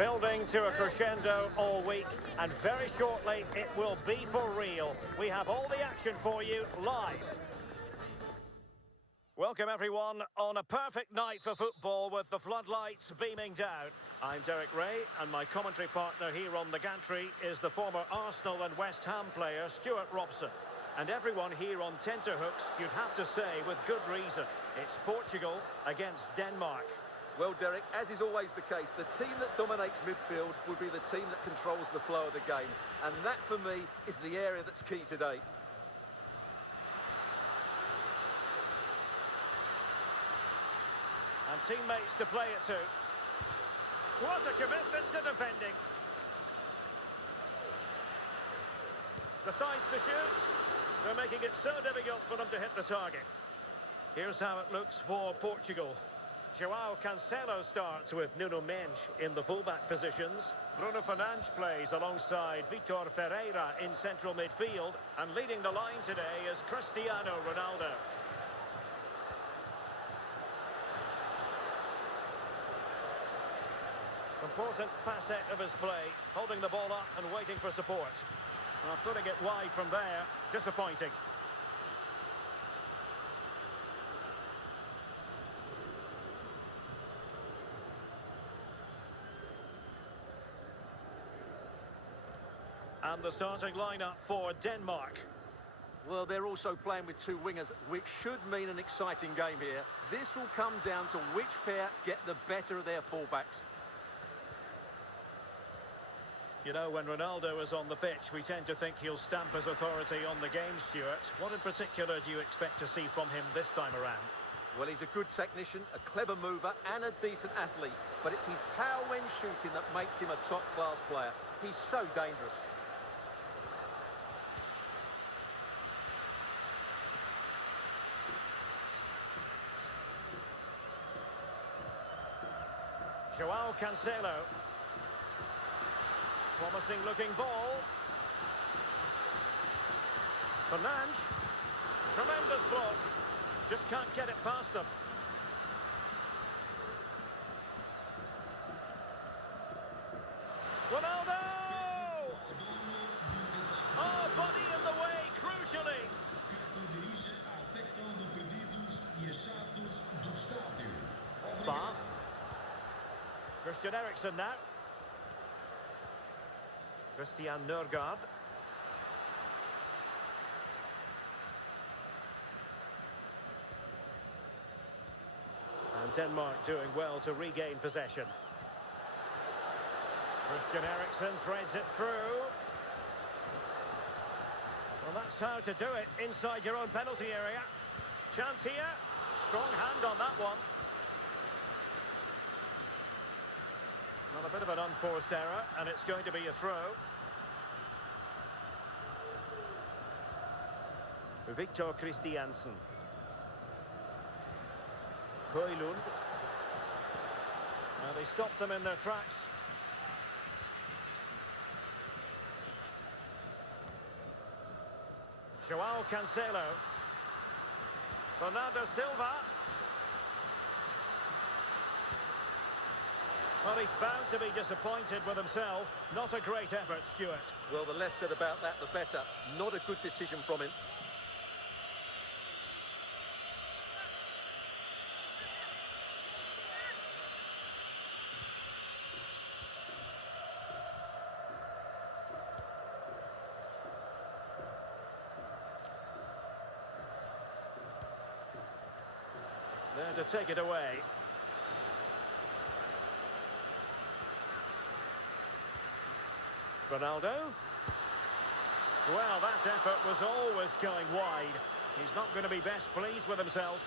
Building to a crescendo all week, and very shortly it will be for real. We have all the action for you live. Welcome everyone on a perfect night for football with the floodlights beaming down. I'm Derek Ray, and my commentary partner here on the gantry is the former Arsenal and West Ham player Stuart Robson. And everyone here on tenterhooks, you'd have to say with good reason, it's Portugal against Denmark. Well, Derek, as is always the case, the team that dominates midfield will be the team that controls the flow of the game. And that, for me, is the area that's key today. And teammates to play it to. What a commitment to defending. Decides to shoot. They're making it so difficult for them to hit the target. Here's how it looks for Portugal. Joao Cancelo starts with Nuno Mendes in the fullback positions. Bruno Fernandes plays alongside Vitor Ferreira in central midfield. And leading the line today is Cristiano Ronaldo. Important facet of his play, holding the ball up and waiting for support. Well, putting it wide from there, disappointing. And the starting lineup for Denmark. Well, they're also playing with two wingers, which should mean an exciting game here. This will come down to which pair get the better of their fullbacks. You know, when Ronaldo is on the pitch, we tend to think he'll stamp his authority on the game, Stuart. What in particular do you expect to see from him this time around? Well, he's a good technician, a clever mover and a decent athlete. But it's his power when shooting that makes him a top-class player. He's so dangerous. Joao Cancelo. Promising looking ball. Fernandes. Tremendous block. Just can't get it past them. Ronaldo! Oh, body in the way, crucially. Ba. Christian Eriksen now. Christian Nørgaard. And Denmark doing well to regain possession. Christian Eriksen threads it through. Well, that's how to do it inside your own penalty area. Chance here. Strong hand on that one. Not a bit of an unforced error, and it's going to be a throw. Victor Christiansen. Højlund. Now they stopped them in their tracks. Joao Cancelo. Bernardo Silva. Well, he's bound to be disappointed with himself. Not a great effort, Stuart. Well, the less said about that, the better. Not a good decision from him. There to take it away. Ronaldo. Well, that effort was always going wide. He's not going to be best pleased with himself.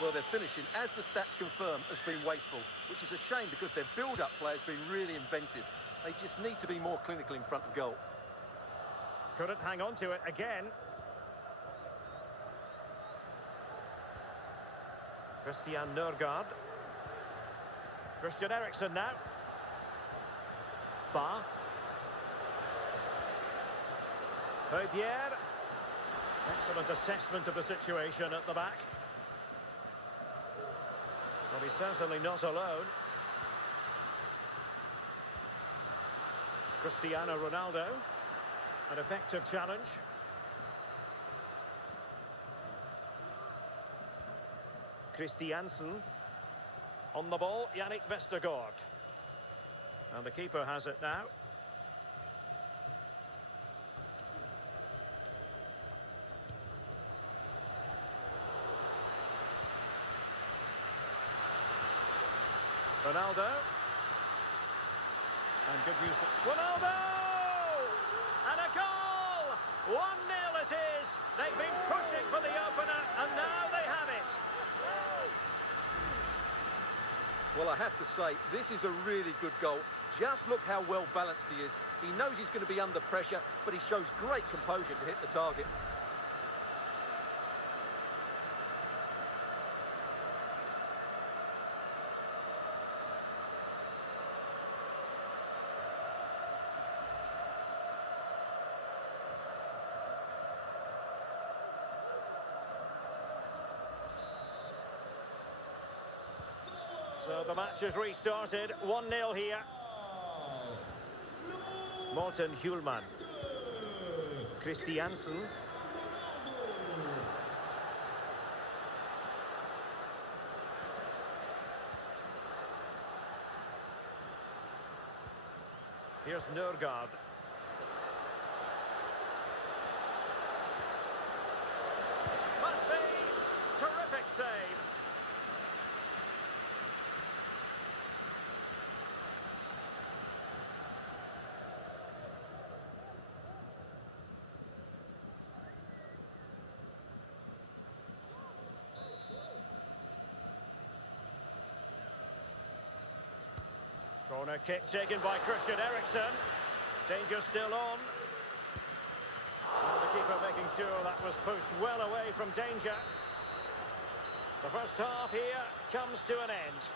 Well, their finishing, as the stats confirm, has been wasteful, which is a shame because their build-up play has been really inventive. They just need to be more clinical in front of goal. Couldn't hang on to it again. Christian Nørgaard. Christian Eriksen now. Ba. Højbjerg. Excellent assessment of the situation at the back. Well, he's certainly not alone. Cristiano Ronaldo. An effective challenge. Christiansen. On the ball, Yannick Vestergaard. And the keeper has it now. Ronaldo. And good news. Ronaldo! And a goal! 1-0 it is. They've been pushing for the opener, and now they have it. Well, I have to say, this is a really good goal. Just look how well balanced he is. He knows he's going to be under pressure, but he shows great composure to hit the target. So the match has restarted, 1-0 here. Morten Hjulman. Christiansen. Here's Nørgaard. Must be. Terrific save. Corner kick taken by Christian Eriksen. Danger still on. And the keeper making sure that was pushed well away from danger. The first half here comes to an end.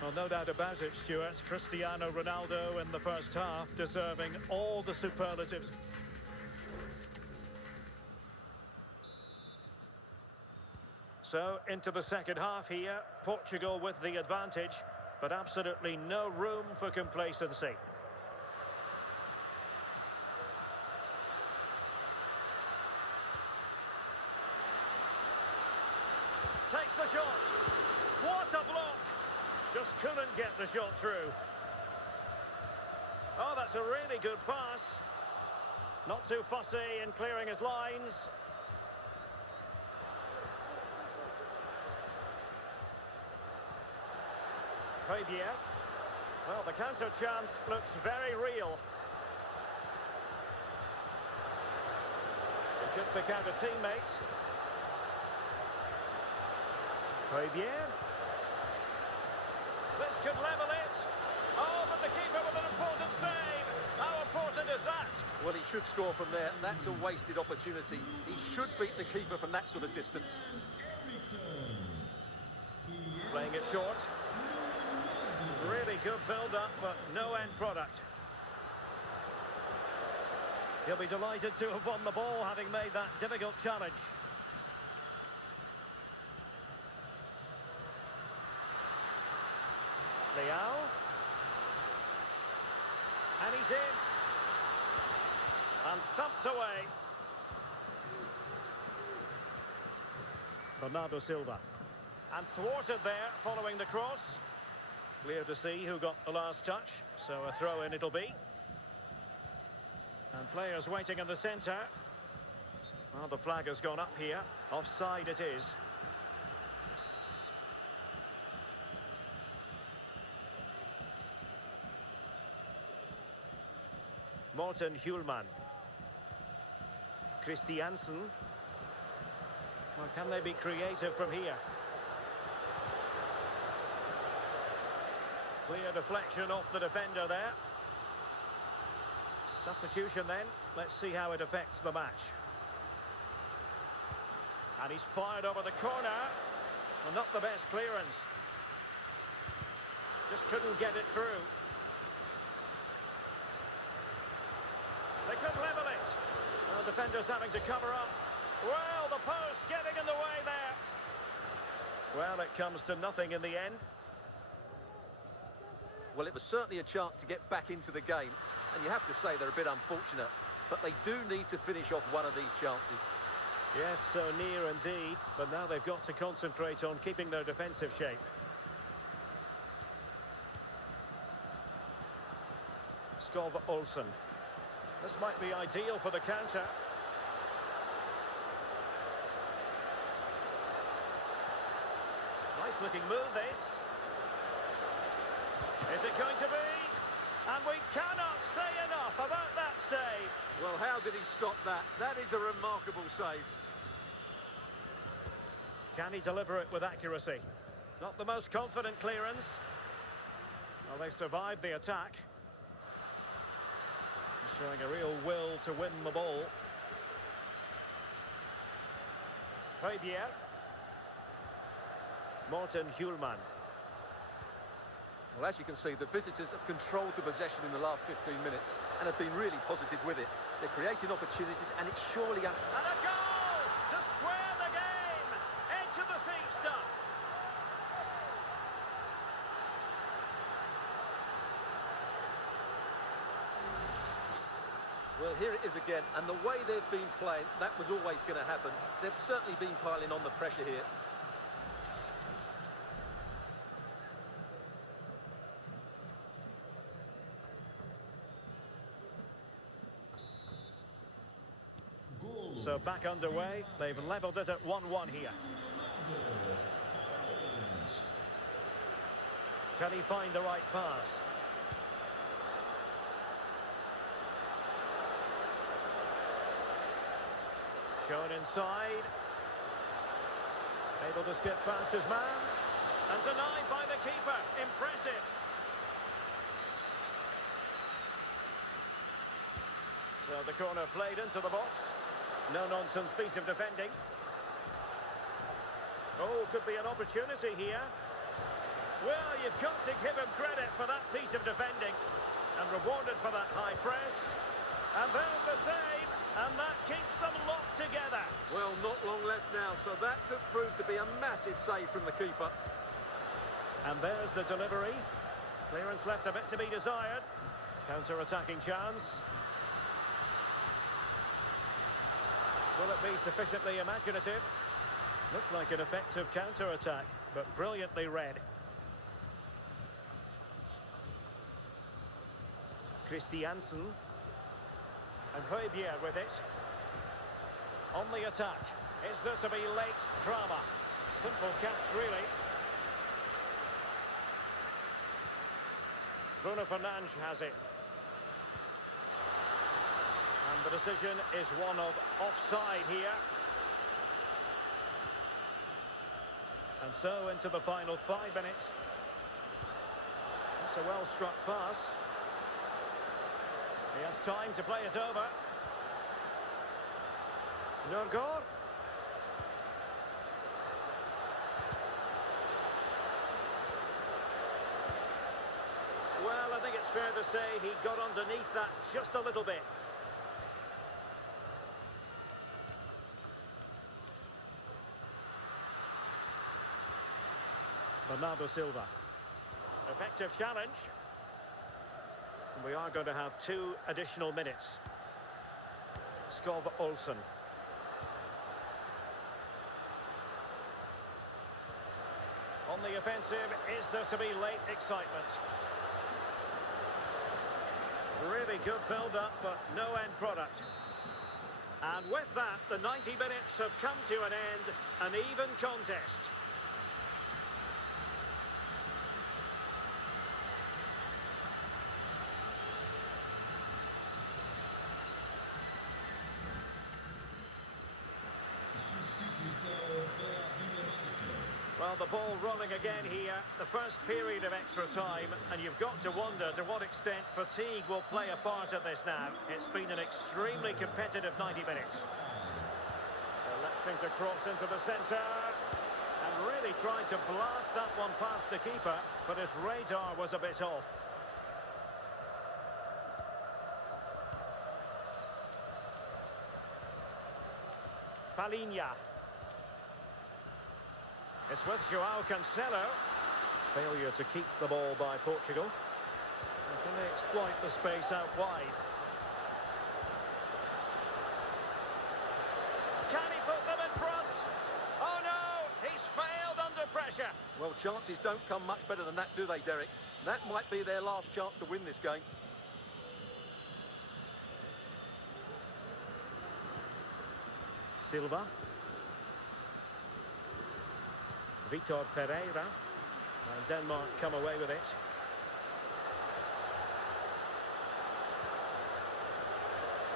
Well, no doubt about it, Stuart. Cristiano Ronaldo in the first half deserving all the superlatives. So, into the second half here, Portugal with the advantage, but absolutely no room for complacency. Takes the shot. What a block! Just couldn't get the shot through. Oh, that's a really good pass. Not too fussy in clearing his lines. Javier. Well, the counter chance looks very real. It could pick out a teammate. Javier. This could level it. Oh, but the keeper with an important save. How important is that? Well, he should score from there. That's a wasted opportunity. He should beat the keeper from that sort of distance. Playing it short. Really good build-up, but no end product. He'll be delighted to have won the ball, having made that difficult challenge. Leao. And he's in. And thumped away. Bernardo Silva. And thwarted there, following the cross. Clear to see who got the last touch, so a throw-in it'll be. And players waiting in the centre. Well, the flag has gone up here. Offside it is. Morten Hjulman. Christiansen. Well, can they be creative from here? Clear deflection off the defender there. Substitution then. Let's see how it affects the match. And he's fired over the corner. Well, not the best clearance. Just couldn't get it through. They could level it. Well, defenders having to cover up. Well, the post getting in the way there. Well, it comes to nothing in the end. Well, it was certainly a chance to get back into the game, and you have to say they're a bit unfortunate, but they do need to finish off one of these chances. Yes, so near indeed, but now they've got to concentrate on keeping their defensive shape. Skov Olsen. This might be ideal for the counter. Nice looking move, this. Is it going to be? And we cannot say enough about that save. Well, how did he stop that? That is a remarkable save. Can he deliver it with accuracy? Not the most confident clearance. Well, they survived the attack. Showing a real will to win the ball. Højbjerg. Morten Hjulman. Well, as you can see, the visitors have controlled the possession in the last 15 minutes and have been really positive with it. They're creating opportunities, and it's surely And a goal to square the game. Edge of the seat stuff. Well, here it is again, and the way they've been playing, that was always going to happen. They've certainly been piling on the pressure here. So back underway. They've levelled it at 1-1 here. Can he find the right pass? Shown inside. Able to skip past his man. And denied by the keeper. Impressive. So the corner played into the box. No-nonsense piece of defending. Oh, could be an opportunity here. Well, you've got to give him credit for that piece of defending. And rewarded for that high press. And there's the save. And that keeps them locked together. Well, not long left now, so that could prove to be a massive save from the keeper. And there's the delivery. Clearance left a bit to be desired. Counter-attacking chance. Will it be sufficiently imaginative? Looked like an effective counter-attack, but brilliantly read. Christiansen. And Højbjerg with it. On the attack. Is there to be late drama? Simple catch, really. Bruno Fernandes has it. And the decision is one of offside here. And so into the final 5 minutes. That's a well-struck pass. He has time to play it over. Nørgaard. Well, I think it's fair to say he got underneath that just a little bit. Bernardo Silva. Effective challenge. We are going to have 2 additional minutes. Skov Olsen. On the offensive, is there to be late excitement? Really good build-up, but no end product. And with that, the 90 minutes have come to an end, an even contest. Well, the ball rolling again here, the first period of extra time, and you've got to wonder to what extent fatigue will play a part in this now. It's been an extremely competitive 90 minutes. Electing to cross into the centre, and really trying to blast that one past the keeper, but his radar was a bit off. Palhinha. It's with Joao Cancelo. Failure to keep the ball by Portugal. Can they exploit the space out wide? Can he put them in front? Oh no, he's failed under pressure. Well, chances don't come much better than that, do they, Derek? That might be their last chance to win this game. Silva. Vitor Ferreira. And Denmark come away with it.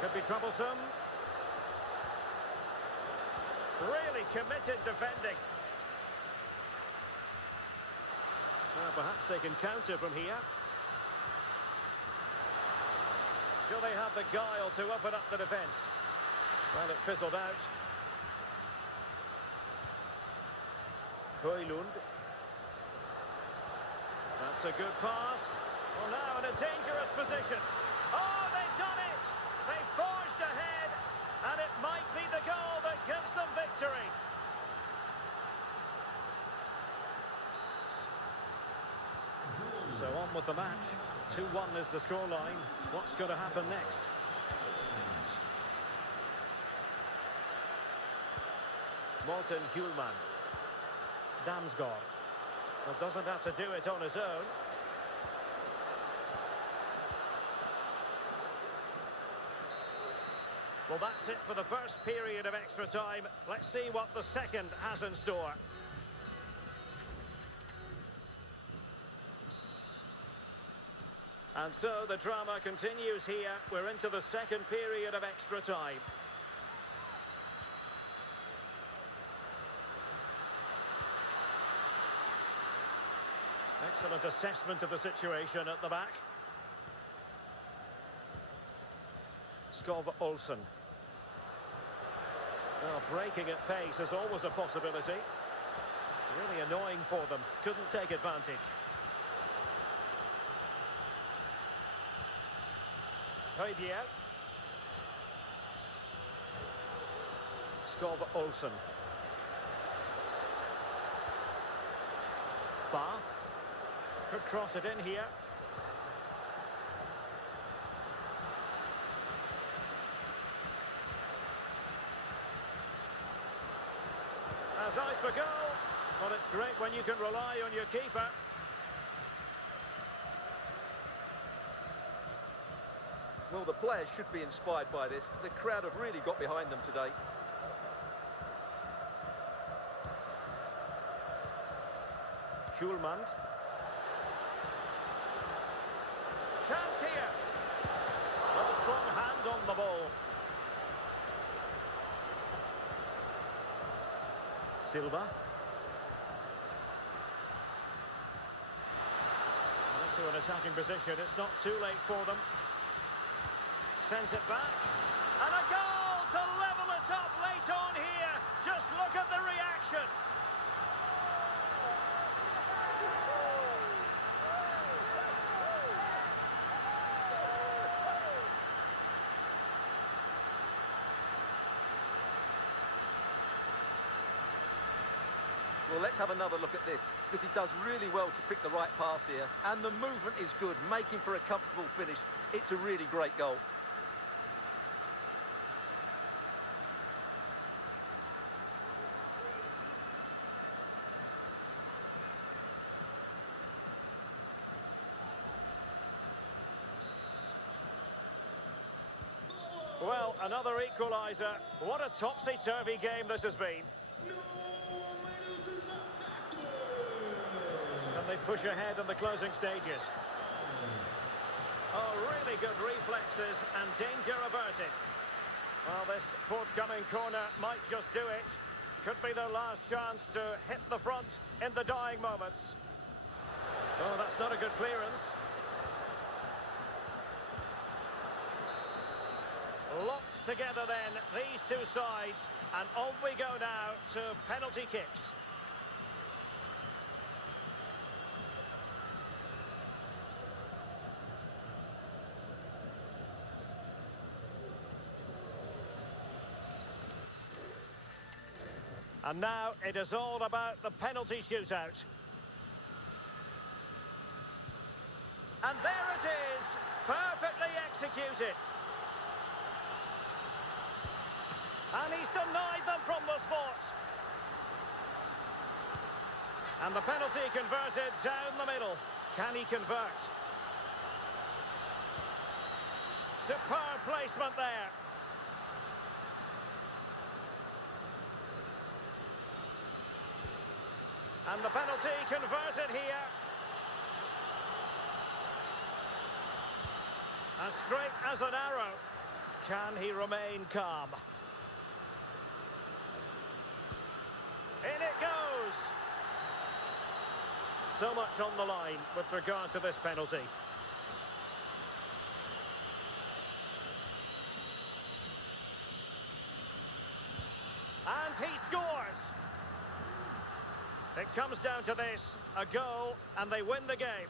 Could be troublesome. Really committed defending. Well, perhaps they can counter from here. Do they have the guile to open up the defence? Well, it fizzled out. Højlund. That's a good pass. Well, now in a dangerous position. Oh, they've done it! They forged ahead, and it might be the goal that gives them victory. So on with the match. 2-1 is the scoreline. What's going to happen next? Morten Hjulman. Damsgaard. Well, doesn't have to do it on his own. Well, that's it for the first period of extra time. Let's see what the second has in store. And so the drama continues here. We're into the second period of extra time. Excellent assessment of the situation at the back. Skov Olsen. Well, breaking at pace is always a possibility. Really annoying for them. Couldn't take advantage. Højbjerg. Skov Olsen. Bar. Could cross it in here. As eyes for goal. Well, it's great when you can rely on your keeper. Well, the players should be inspired by this. The crowd have really got behind them today. Hjulman. Chance here. Well, strong hand on the ball. Silva. Well, into an attacking position. It's not too late for them. Sends it back. And a goal to level it up late on here. Just look at the reaction. Well, let's have another look at this, because he does really well to pick the right pass here. And the movement is good, making for a comfortable finish. It's a really great goal. Well, another equaliser. What a topsy-turvy game this has been. And they push ahead in the closing stages. Oh, really good reflexes and danger averted. Well, this forthcoming corner might just do it. Could be their last chance to hit the front in the dying moments. Oh, that's not a good clearance. Locked together then, these two sides, and on we go now to penalty kicks. And now it is all about the penalty shootout. And there it is, perfectly executed. And he's denied them from the spot. And the penalty converted down the middle. Can he convert? Superb placement there. And the penalty converted here. As straight as an arrow. Can he remain calm? In it goes. So much on the line with regard to this penalty. And he scores. It comes down to this, a goal, and they win the game.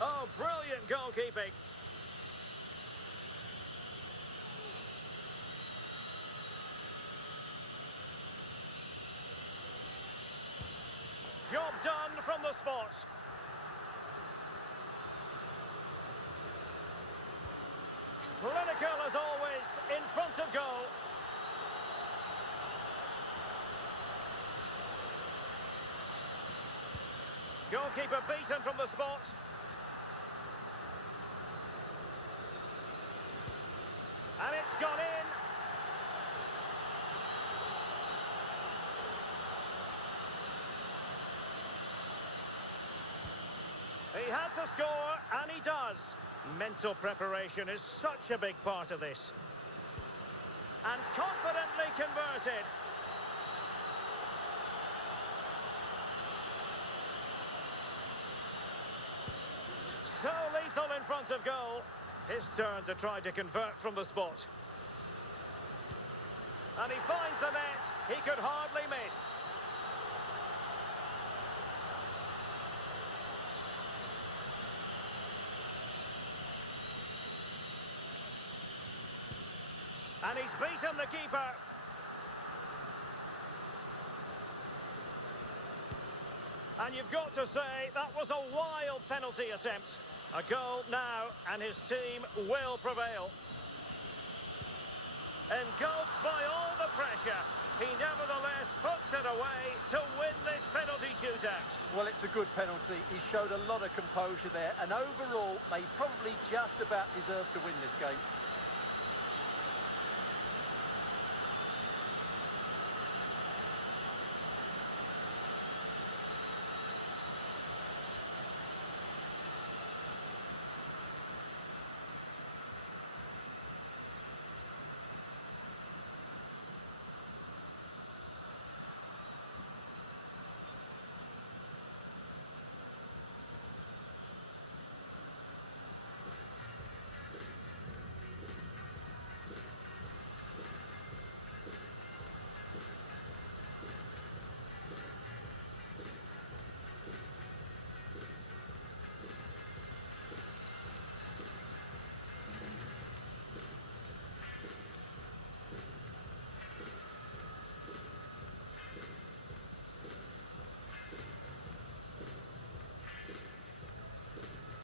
Oh, brilliant goalkeeping. Job done from the spot. Clinical as always, in front of goal. Goalkeeper beaten from the spot. And it's gone in. He had to score, and he does. Mental preparation is such a big part of this. And confidently converted. So lethal in front of goal. His turn to try to convert from the spot. And he finds the net. He could hardly miss. And he's beaten the keeper. And you've got to say, that was a wild penalty attempt. A goal now, and his team will prevail. Engulfed by all the pressure, he nevertheless puts it away to win this penalty shootout. Well, it's a good penalty. He showed a lot of composure there, and overall, they probably just about deserved to win this game.